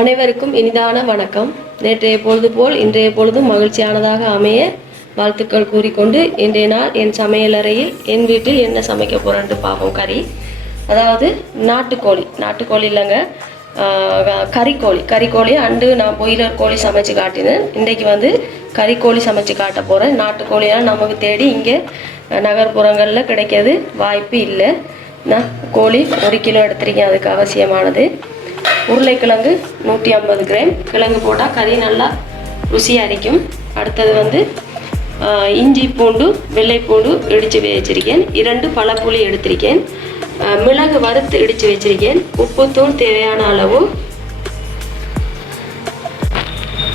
அனைவருக்கும் இனிதான வணக்கம். நேற்றைய பொழுது போல் இன்றைய பொழுதும் மகிழ்ச்சியானதாக அமைய வாழ்த்துக்கள் கூறிக்கொண்டு இன்றைய நாள் என் சமையலறையில் என் வீட்டில் என்ன சமைக்க போகிறேன்ட்டு பார்ப்போம். கறி, அதாவது நாட்டுக்கோழி இல்லைங்க, கறிக்கோழி அண்டு நான் பாய்லர் கோழி சமைச்சு காட்டினேன். இன்றைக்கு வந்து கறிக்கோழி சமைச்சு காட்ட போகிறேன். நாட்டுக்கோழியாக நமக்கு தேடி இங்கே நகர்ப்புறங்களில் கிடைக்கிறது வாய்ப்பு இல்லை. நான் கோழி 1 கிலோ எடுத்திருக்கேன், அதுக்கு அவசியமானது. உருளைக்கிழங்கு 150 கிராம், கிழங்கு போட்டால் கறி நல்லா ருசியாக இருக்கும். அடுத்தது வந்து இஞ்சி பூண்டு, வெள்ளைப்பூண்டு இடித்து வச்சிருக்கேன். 2 பழப்புளி எடுத்திருக்கேன். மிளகு வறுத்து இடித்து வச்சிருக்கேன். உப்புத்தூள் தேவையான அளவு.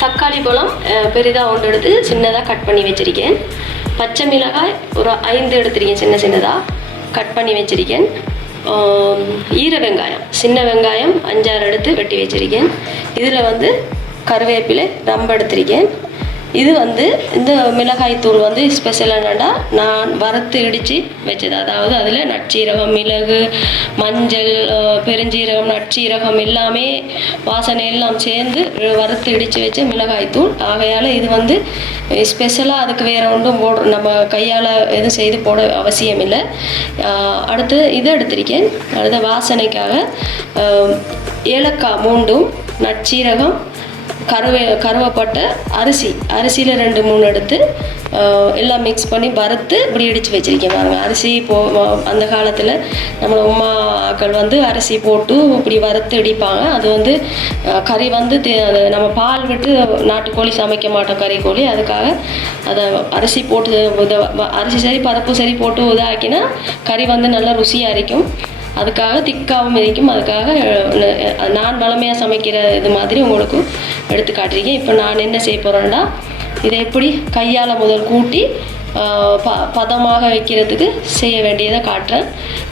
தக்காளி பழம் பெரிதாக ஒன்று எடுத்து சின்னதாக கட் பண்ணி வச்சிருக்கேன். பச்சை மிளகாய் ஒரு 5 எடுத்திருக்கேன், சின்னதாக கட் பண்ணி வச்சிருக்கேன். சின்ன வெங்காயம் 5-6 எடுத்து வெட்டி வச்சிருக்கேன். இதில் வந்து கருவேப்பிலை ரொம்ப எடுத்திருக்கேன். இது வந்து இந்த மிளகாய் தூள் வந்து ஸ்பெஷல் என்னன்னா நான் வறுத்து இடித்து வச்சது. அதாவது அதில் நற்சீரகம், மிளகு, மஞ்சள், பெருஞ்சீரகம், நற்சீரகம் எல்லாமே வாசனை எல்லாம் சேர்ந்து வறுத்து இடித்து வச்ச மிளகாய் தூள். ஆகையால் இது வந்து ஸ்பெஷலாக அதுக்கு வேறு ஒன்றும் நம்ம கையால் எதுவும் செய்து போட அவசியம் இல்லை. அடுத்து இதை எடுத்திருக்கேன். அடுத்த வாசனைக்காக ஏலக்காய் 3, நற்சீரகம், கருவப்பட்டை, அரிசியில் 2-3 எடுத்து எல்லாம் மிக்ஸ் பண்ணி வறுத்து இப்படி இடித்து வச்சுருக்கேன். பாருங்கள், அரிசி அந்த காலத்தில் நம்மளோட உமாக்கள் வந்து அரிசி போட்டு இப்படி வறுத்து இடிப்பாங்க. அது வந்து கறி வந்து நம்ம பால் விட்டு நாட்டுக்கோழி சமைக்க மாட்டோம், கறிக்கோழி. அதுக்காக அதை அரிசி போட்டு அரிசி சரி பருப்பு சரி போட்டு இதாக்கினா கறி வந்து நல்லா ருசியாக இருக்கும். அதுக்காக திக்காகவும் இருக்கும். அதுக்காக நான் வளமையாக சமைக்கிற இது மாதிரி உங்களுக்கு எடுத்து காட்டிருக்கேன். இப்போ நான் என்ன செய்ய போகிறேன்னா, இதை எப்படி கையால் முதல் கூட்டி பதமாக வைக்கிறதுக்கு செய்ய வேண்டியதை காட்டுறேன்.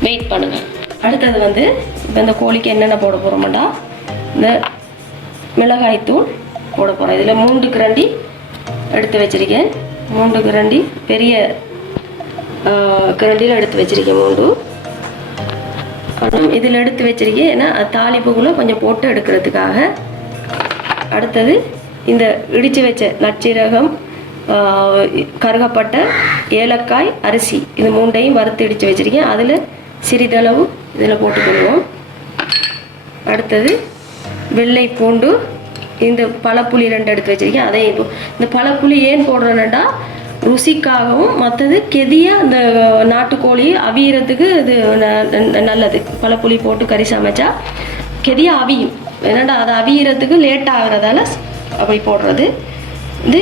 வெயிட் பண்ணுங்கள். அடுத்தது வந்து இப்போ இந்த கோழிக்கு என்னென்ன போட போகிறோம்னா, இந்த மிளகாய்த்தூள் போட போகிறேன். இதில் 3 கரண்டி எடுத்து வச்சுருக்கேன். 3 கரண்டி பெரிய கரண்டியில் எடுத்து வச்சுருக்கேன். 3 இதில் எடுத்து வச்சிருக்கேன். ஏன்னா தாளிப்புக்குள்ளே கொஞ்சம் போட்டு எடுக்கிறதுக்காக. அடுத்தது இந்த இடித்து வச்ச நற்சீரகம், கருகப்பட்டை, ஏலக்காய், அரிசி, இது 3ஐயும் வறுத்து இடித்து வச்சுருக்கேன். அதில் சிறிதளவு இதில் போட்டுக்கொள்வோம். அடுத்தது வெள்ளை பூண்டு, இந்த பழப்புளி 2 எடுத்து வச்சுருக்கேன். அதையும் இப்போ இந்த பழப்புளி ஏன் போடுறேன்னா ருசிக்காகவும், மற்றது கெதியாக அந்த நாட்டுக்கோழி அவியறதுக்கு இது நல்லது. பழப்புளி போட்டு கறி சமைச்சா கெதியாக அவியும். என்னடா அது அவியறதுக்கு லேட் ஆகிறதால அப்படி போடுறது. இது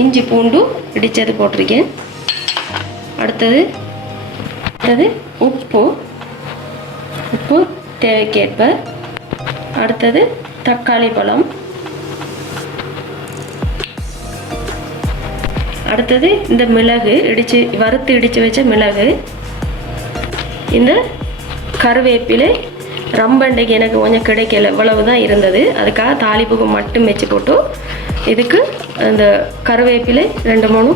இஞ்சி பூண்டு இடித்தது போட்டிருக்கேன். அடுத்தது உப்பு தேவைக்கேற்ப. அடுத்தது தக்காளி பழம். அடுத்தது இந்த மிளகு வறுத்து இடித்து வச்ச மிளகு. இந்த கருவேப்பிலை ரொம்ப இன்றைக்கு எனக்கு கொஞ்சம் கிடைக்கல, இவ்வளவு தான் இருந்தது. அதுக்காக தாளிப்புக்கு மட்டும் வச்சு போட்டு இதுக்கு அந்த கருவேப்பிலை 2-3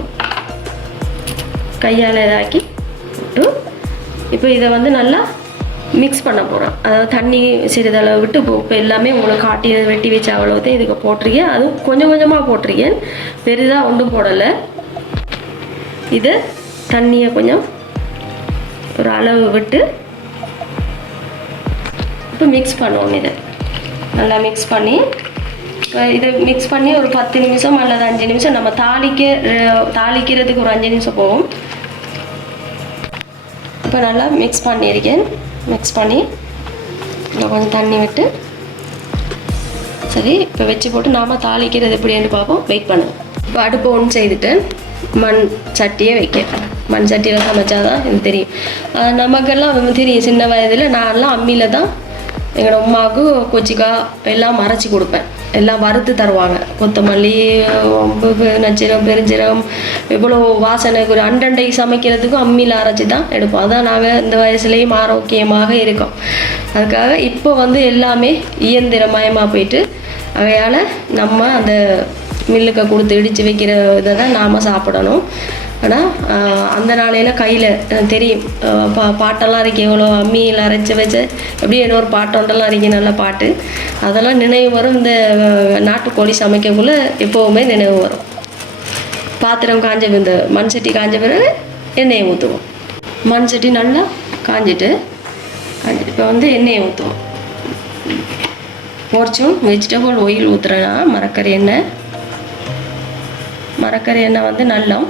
கையால் இதாக்கி போட்டு இப்போ இதை வந்து நல்லா மிக்ஸ் பண்ண போகிறேன். அதாவது தண்ணி சிறிதளவு விட்டு இப்போ எல்லாமே உங்களுக்கு காட்டி வெட்டி வச்ச அவ்வளோதான் இதுக்கு போட்டிருக்கேன். அதுவும் கொஞ்சம் கொஞ்சமாக போட்டிருக்கேன், பெரிதாக ஒன்றும் போடலை. இதை தண்ணியை கொஞ்சம் ஒரு அளவு விட்டு இப்போ மிக்ஸ் பண்ணுவோம். இதை நல்லா மிக்ஸ் பண்ணி ஒரு 10 நிமிஷம் அல்லது 5 நிமிஷம் நம்ம தாளிக்கிறதுக்கு ஒரு 5 நிமிஷம் போகும். இப்போ நல்லா மிக்ஸ் பண்ணியிருக்கேன். மிக்ஸ் பண்ணி இதில் கொஞ்சம் தண்ணி விட்டு சரி இப்போ வச்சு போட்டு நாம் தாளிக்கிறது எப்படின்னு பார்ப்போம். வெயிட் பண்ணுவோம். இப்போ அடுப்பு ஒன்று செய்துட்டேன். மண் சட்டியை வைக்க, மண் சட்டியில் சமைச்சாதான் இது தெரியும். நமக்கெல்லாம் தெரியும், சின்ன வயதில் நான்லாம் அம்மியில் தான் எங்களோட அம்மாவுக்கு கொச்சிக்காய் எல்லாம் அரைச்சி கொடுப்பேன். எல்லாம் வறுத்து தருவாங்க. கொத்தமல்லி, நச்சீரகம், பெருஞ்சீரகம், இவ்வளோ வாசனைக்கு ஒரு அண்டண்டைக்கு சமைக்கிறதுக்கும் அம்மியில் அரைச்சி தான் எடுப்போம். அதான் நாங்கள் இந்த வயசுலேயும் ஆரோக்கியமாக இருக்கோம். அதுக்காக இப்போ வந்து எல்லாமே இயந்திரமயமாக போயிட்டு அவையால் நம்ம அந்த மில்லுக்கு கொடுத்து இடித்து வைக்கிற இதை தான் நாம் சாப்பிடணும். ஆனால் அந்த நாளையில் கையில் தெரியும் பாட்டெல்லாம் இருக்கு, எவ்வளோ அம்மியில் அரைச்சி வச்சு எப்படியும் இன்னொரு பாட்டொண்டெல்லாம் இருக்கு, நல்ல பாட்டு. அதெல்லாம் நினைவு வரும். இந்த நாட்டுக்கோழி சமைக்கக்குள்ளே எப்போவுமே நினைவு வரும். பாத்திரம் காஞ்ச இந்த மண் சட்டி காஞ்ச பிறகு எண்ணெயை ஊற்றுவோம். மண் சட்டி நல்லா காஞ்சிட்டு இப்போ வந்து எண்ணெயை ஊற்றுவோம். ஃபோர்ச்சூன் வெஜிடபிள் ஆயில் ஊற்றுறேன்னா மரக்கறி எண்ணெய். மரக்கறி எண்ணெய் வந்து நல்லம்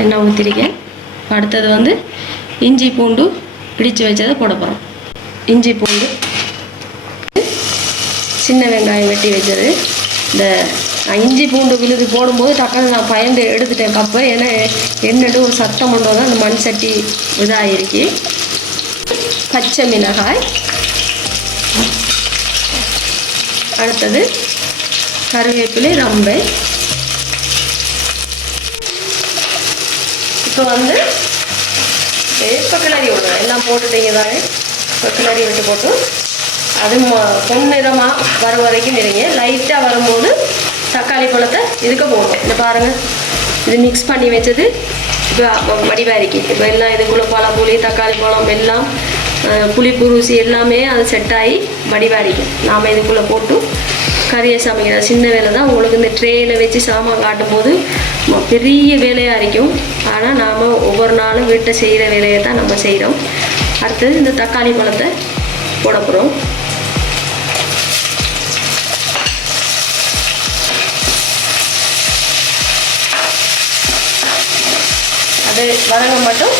எண்ணெய் ஊற்றிருக்கேன். அடுத்தது வந்து இஞ்சி பூண்டு இடித்து வச்சதை போட போகிறோம். இஞ்சி பூண்டு, சின்ன வெங்காயம் வெட்டி வச்சது. இந்த நான் இஞ்சி பூண்டு விழுது போடும்போது டக்குன்னு நான் பயந்து எடுத்துட்டேன் கப்பை. ஏன்னா என்னட்டு ஒரு சத்தம் பண்ணுறது அந்த மண் சட்டி இதாகிருக்கு. பச்சை மிளகாய், அடுத்தது கருவேப்பிலை, ரம்பை. இப்போ வந்து இப்போ கிளறி விடுறேன். எல்லாம் போட்டுட்டீங்க தானே, இப்போ கிளறி விட்டு போட்டு அது பொன்னிறமாக வர வரைக்கும் இருங்க. லைட்டாக வரும்போது தக்காளி பழத்தை இதுக்கு போடணும். இந்த பாருங்கள், இது மிக்ஸ் பண்ணி வச்சது இப்போ வடிவாரிக்கு. இப்போ எல்லாம் இதுக்குள்ளே பழம், புளி, தக்காளி பழம் எல்லாம் புளிப்பு ருசி எல்லாமே அது செட் ஆகி வடிவாரிக்கும். நாம் இதுக்குள்ளே போட்டு கறியை சமைக்கிற சின்ன வேலை தான். உங்களுக்கு இந்த ட்ரேயில் வச்சு சாமான் காட்டும் போது பெரிய வேலையாக இருக்கும். ஆனால் நாம் ஒவ்வொரு நாளும் வீட்டை செய்கிற வேலையை தான் நம்ம செய்கிறோம். அடுத்தது இந்த தக்காளி பழத்தை போட போகிறோம். அது வதங்க மட்டும்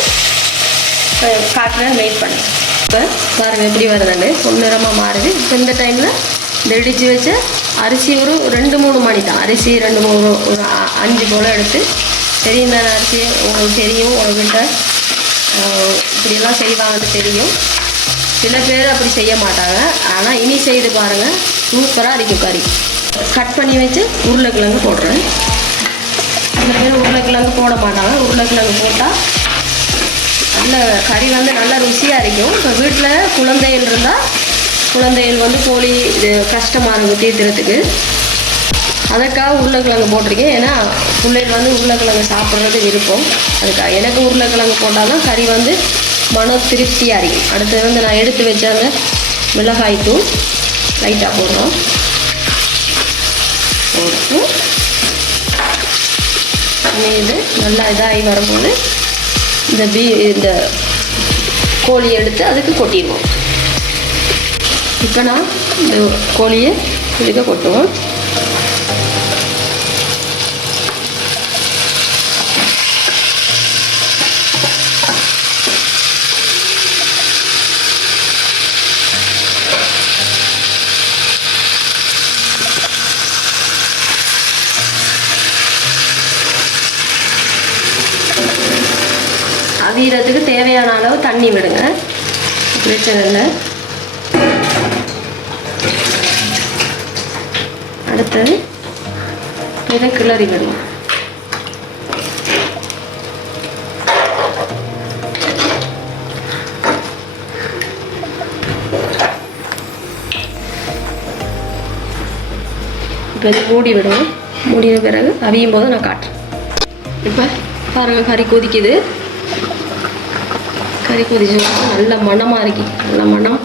காட்டுறேன், வெயிட் பண்ணுறேன். இப்போ பாருங்கள் எப்படி வருதுன்னு பொன்னிறமாக மாறுது. இப்போ இந்த டைமில் இந்த இடித்து வச்ச அரிசி ஒரு 2-3 மணி தான். அரிசி 2-3 ஒரு 5 போல் எடுத்து, தெரியும் தானே அரிசி உங்களுக்கு தெரியும். உங்கள்கிட்ட இப்படியெல்லாம் செய்வாங்கன்னு தெரியும். சில பேர் அப்படி செய்ய மாட்டாங்க. ஆனால் இனி செய்து பாருங்கள், சூப்பராக இருக்கும் கறி. கட் பண்ணி வச்சு உருளைக்கிழங்கு போடுறேன். சில பேர் உருளைக்கிழங்கு போட மாட்டாங்க. உருளைக்கிழங்கு போட்டால் நல்ல கறி வந்து நல்லா ருசியாக இருக்கும். இப்போ வீட்டில் குழந்தைகள் இருந்தால் குழந்தைகள் வந்து கோழி இது கஷ்டமாக இருக்கும் தீர்த்துறதுக்கு. அதுக்காக உருளைக்கிழங்கு போட்டிருக்கேன். ஏன்னா பிள்ளைகள் வந்து உருளைக்கிழங்கு சாப்பிட்றது விருப்பம். அதுக்காக எனக்கு உருளைக்கிழங்கு போட்டால் தான் கறி வந்து மன திருப்தியாக இருக்கும். அடுத்தது வந்து நான் எடுத்து வச்ச அந்த மிளகாய் தூள் லைட்டாக போடுறோம். போட்டு இது நல்லா இதாகி வரும்போது இந்த கோழியை எடுத்து அதுக்கு கொட்டிடுவோம். இப்போ நான் இந்த கோழியை இதுக்கு கொட்டுவோம். அவியறதுக்கு தேவையான அளவு தண்ணி விடுங்க, பிரச்சனை இல்லை. அடுத்தது இதை கிளறி விடுவோம். இப்போ இது மூடி விடுவோம். மூடின பிறகு அவியும் போது நான் காட்டுறேன். இப்போ பாருங்கள், கறி கொதிக்குது. கறி கொதிச்சு நல்ல மணமாக இருக்கு. நல்ல மணம்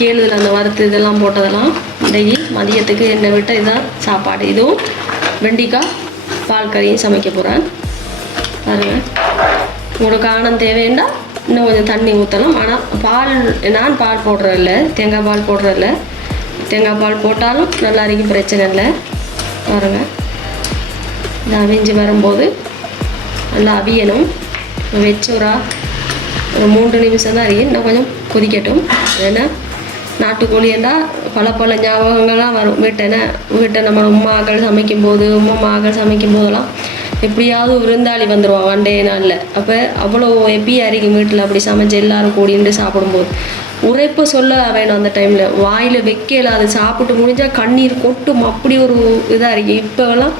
கேளுதில் அந்த வறுத்து இதெல்லாம் போட்டதெல்லாம். இன்றைக்கி மதியத்துக்கு எண்ணெய் விட்ட இதுதான் சாப்பாடு. இதுவும் வெண்டிக்காய் பால் கறியும் சமைக்க போகிறேன். பாருங்கள், உங்களுக்கு ஆனம் தேவைன்னா இன்னும் கொஞ்சம் தண்ணி ஊற்றலாம். ஆனால் பால் நான் பால் போடுறதில்ல, தேங்காய் பால் போடுறதில்ல. தேங்காய் பால் போட்டாலும் நல்லா இருக்கும், பிரச்சனை இல்லை. பாருங்கள், இந்த அவிஞ்சு வரும்போது நல்லா அவியணும். வச்சோரா ஒரு 3 நிமிஷம் தான் இருக்கு. இன்னும் கொஞ்சம் கொதிக்கட்டும். ஏன்னா நாட்டுக்கோழின்னா பல ஞாபகங்கள்லாம் வரும். வீட்டை நம்ம உம்மாக்கள் சமைக்கும் போதெல்லாம் எப்படியாவது விருந்தாளி வந்துடுவாங்க அண்டே நாளில். அப்போ அவ்வளோ எப்படியா இருக்கும் வீட்டில் அப்படி சமைச்சு எல்லோரும் கூடிட்டு சாப்பிடும்போது. உரைப்பு சொல்ல வேணும் அந்த டைமில். வாயில் வைக்கல, அது சாப்பிட்டு முடிஞ்சால் கண்ணீர் கொட்டும், அப்படி ஒரு இதாக இருக்குது. இப்போலாம்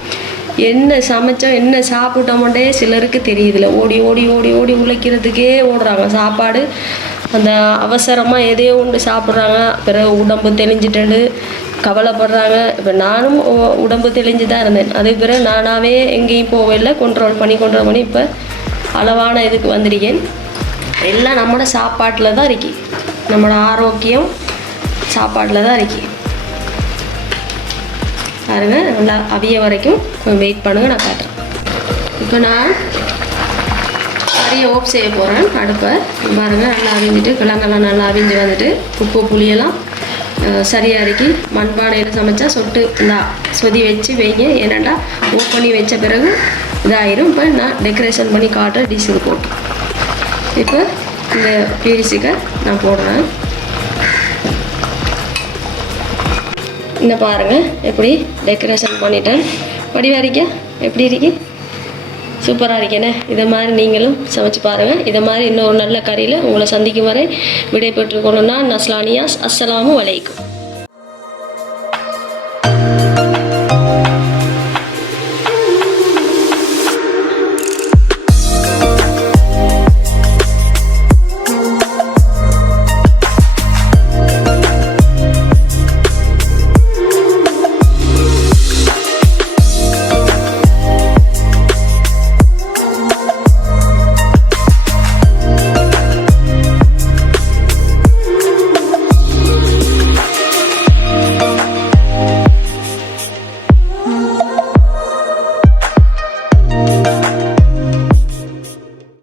என்ன சமைச்சா என்ன சாப்பிட்டோமோண்டே சிலருக்கு தெரியுதில்ல. ஓடி ஓடி ஓடி ஓடி உழைக்கிறதுக்கே ஓடுறாங்க. சாப்பாடு அந்த அவசரமாக எதையோ ஒன்று சாப்பிட்றாங்க, பிறகு உடம்பு தெளிஞ்சிட்டு கவலைப்படுறாங்க. இப்போ நானும் உடம்பு தெளிஞ்சு தான் இருந்தேன். அதுக்கு பிறகு நானாகவே எங்கேயும் போகவில்லை, கண்ட்ரோல் பண்ணி இப்போ அளவான இதுக்கு வந்திருக்கேன். எல்லாம் நம்மளோட சாப்பாட்டில் தான் இருக்கு. நம்மளோட ஆரோக்கியம் சாப்பாட்டில் தான் இருக்கு. பாருங்க, நல்லா அவிய வரைக்கும் வெயிட் பண்ணுங்க, நான் காட்டுறேன். இப்போ நான் கறியை ஓப் செய்ய போகிறேன். அடுப்பை பாருங்க, நல்லா அவிஞ்சிட்டு கிழங்கெல்லாம் நல்லா அவிஞ்சு வந்துட்டு உப்பு புளியெல்லாம் சரியாக இறக்கி மண்பானையில் சமைச்சா சொட்டு இந்த சொதி வச்சு வைங்க. ஏன்னாண்டா ஓப் பண்ணி வச்ச பிறகு இதாயிரும். இப்போ நான் டெக்கரேஷன் பண்ணி காட்டுற டிஷ்ஷுக்கு போட்டு இப்போ இந்த பீரிசிக்கை நான் போடுறேன். இன்னும் பாருங்கள் எப்படி டெக்கரேஷன் பண்ணிட்டேன். வடிவாரிக்கா எப்படி இருக்கு? சூப்பராக இருக்கேனே. இதை மாதிரி நீங்களும் சமைச்சு பாருங்கள். இதை மாதிரி இன்னொரு நல்ல கறியில் உங்களை சந்திக்கும் வரை விடைபெற்றுக்கொள்ளணும்னா நஸ்லானியாஸ். அஸ்ஸலாமு அலைக்கும்.